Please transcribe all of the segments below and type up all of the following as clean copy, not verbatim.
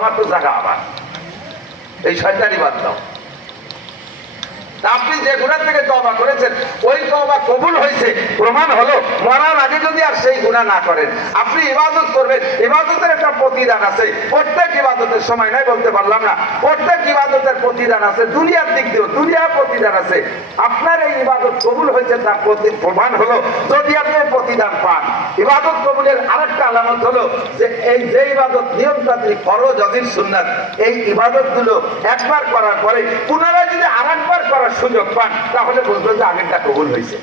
আমার তো জায়গা আবার এই শয়তানি বাদ দাও। আপনি যে গুনাহ থেকে তওবা করেছেন ওই তওবা কবুল হয়েছে, প্রমাণ হলো মরার আগে যদি আর সেই গুনাহ না করেন। আপনি ইবাদত করবেন, ইবাদতের একটা প্রতিদান আছে। প্রত্যেক ইবাদতের সময় নাই বলতে পারলাম না, প্রত্যেক ইবাদতের প্রতিদান আছে, দুনিয়ার দিক দিয়েও দুনিয়ার প্রতিদান আছে। আপনার এই ইবাদত কবুল হয়েছে তার প্রমাণ হলো যদি আপনি প্রতিদান পান। ইবাদত কবুলের আরেকটা আলামত হলো যে এই যে ইবাদত নিয়মতান্ত্রিক ফরজ অজিব সুন্নাত, এই ইবাদতগুলো একবার করার পরে পুনরায় যদি আরেকবার করার সুযোগ পান তাহলে বুঝবেন যে আগেরটা কবুল হয়েছে।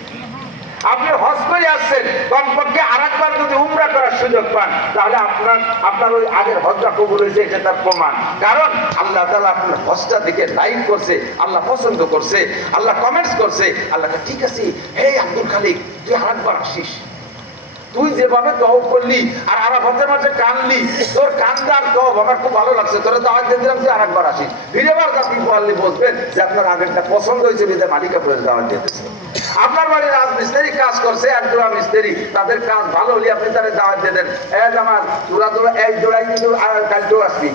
আপনি হজ করে আসছেন, কমপক্ষে আরেকবার যদি উমরা করার সুযোগ পান তাহলে আপনার ওই আগের হজটা কবুল হয়েছে, এটা তার প্রমাণ। কারণ আল্লাহ তাআলা আপনার হজটা দিকে লাইক করছে, আল্লাহ পছন্দ করছে, আল্লাহ কমেন্টস করছে। আল্লাহ ঠিক আছে, হে আব্দুল খালিক তুই আরেকবার আসিস, তুই যেভাবে তওব করলি আর আরাফাতের মাঝে কানলি, তোর কান্দার তওব আমার খুব ভালো লাগছে, তোরা দাওয়াত দিয়ে দিলাম তুই আরেকবার আসিস। ফিরেবার আপনি বললে বলবেন যে আপনার আগেরটা পছন্দ হয়েছে বিধায় মালিকা পরে দাওয়াত দিতেছে। আপনার বাড়ির রাজমিস্ত্রি কাজ করছে, এক জোড়া মিস্ত্রি, তাদের কাজ ভালো হলে আপনি তাদের দাওয়াত দিয়ে দেন, এক আমার জোড়া জোড়া এক জোড়াই কিন্তু কালকেও আসবি,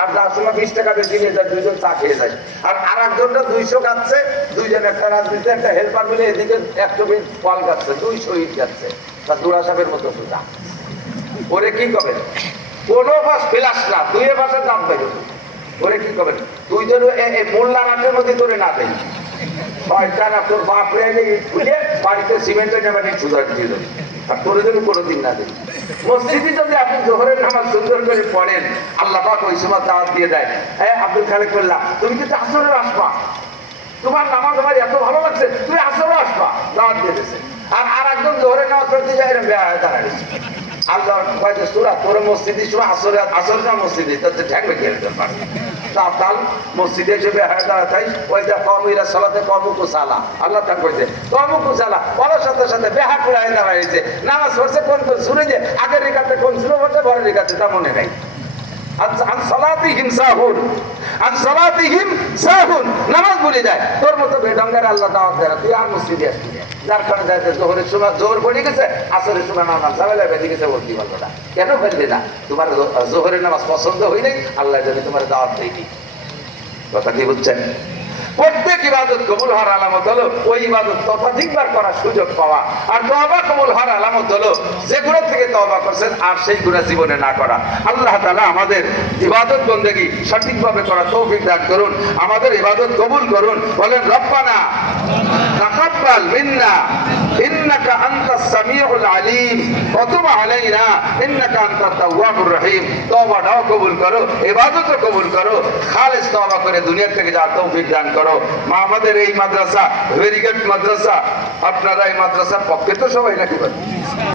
আর যার সময় 20 টাকা বেশি নিয়ে যায়, দুইজন চা খেয়ে যায়। আর একজনটা 200 খাচ্ছে, দুইজন একটা রাজমিস্ত্রি একটা হেল্পার মিলে এদিকে 100 পিস ফল খাচ্ছে, 200 ইট খাচ্ছে, তা দুরা সাপের মতো সোজা। ওরে কি করবেন? কোনো বাস ফেলাস না, দুই বাসের দাম পাইল। ওরে কি করবেন? তুই যেন এই মোল্লা রাতের মধ্যে তোরে না দেয়, শয়তান তোর বাপরে খুলে বাড়িতে সিমেন্টের নেবেন সুদার দিয়ে দেবে, আর তোর জন্য কোনোদিন না দেবে। মসজিদে যদি আপনি জোহরের নামাজ সুন্দর করে পড়েন, আল্লাহ পাক ওই সময় দাওয়াত দিয়ে দেয়, আব্দুল খালিক বললাম তুমি কিন্তু আসরে আসবা, তোমার নামাজ আমার এত ভালো লাগছে, তুই আসরে আসবা, দাওয়াত দিয়ে দিয়েছে। আর একদম জোহরের নামাজ পড়তে যায় দাঁড়াইছে, আল্লাহ কয়েছে সুরা তোর মসজিদে সময় আসর না মসজিদে তাতে ঠেকবে খেলতে পারে, তাল মসজিদে হিসেবে হায় দাঁড়াতাই ওই যা কমিরা সালাতে কর্মকুশালা, আল্লাহ তা কইছে কর্মকুশালা বলার সাথে সাথে বেহা করে দাঁড়াইছে। নামাজ পড়ছে কোন শুনে যে আগের রেখাতে কোন শুরু পড়ছে পরের রেখাতে তা মনে নাই। নামাজ ভুলে যায়, তোর মতো বেডঙ্গার আল্লাহ দাওয়াত দেয়, তুই আর মসজিদে আসবি না। যার কারণে যাইতে জোহরের সময় জোহর পড়ে গেছে, আসরের সময় নামাজ ঝামেলা বেঁধে গেছে, বলতে পারবো না কেন ফেলবে না, তোমার জোহরের নামাজ পছন্দ হই নাই, আল্লাহ যদি তোমার দাওয়াত দেয়নি। কথা কি বুঝছেন? প্রত্যেক ইবাদত কবুল হওয়ার আলামত হলো ওই ইবাদত ততোধিকবার করার সুযোগ পাওয়া। আর তওবা কবুল হওয়ার আলামত হলো যে গুনাহ থেকে তওবা করছেন আর সেই গুনাহ জীবনে না করা। আল্লাহ তাআলা আমাদের ইবাদত বন্দেগী সঠিকভাবে করার তৌফিক দান করুন, আমাদের ইবাদত কবুল করুন। বলেন রব্বানা তাকাব্বাল মিন্না ইন্নাকা আনতাস সামিউল আলিম ওয়া তুব আলাইনা ইন্নাকা আনতাত তাওয়াবুর রহিম। তওবাটাও কবুল করো, ইবাদতও কবুল করো, খালিস তওবা করে দুনিয়া থেকে যাওয়ার তৌফিক দান করো। আমাদের এই মাদ্রাসা ভেরি গুড মাদ্রাসা, আপনারা এই মাদ্রাসার পক্ষে তো সবাই নাকি বলেন।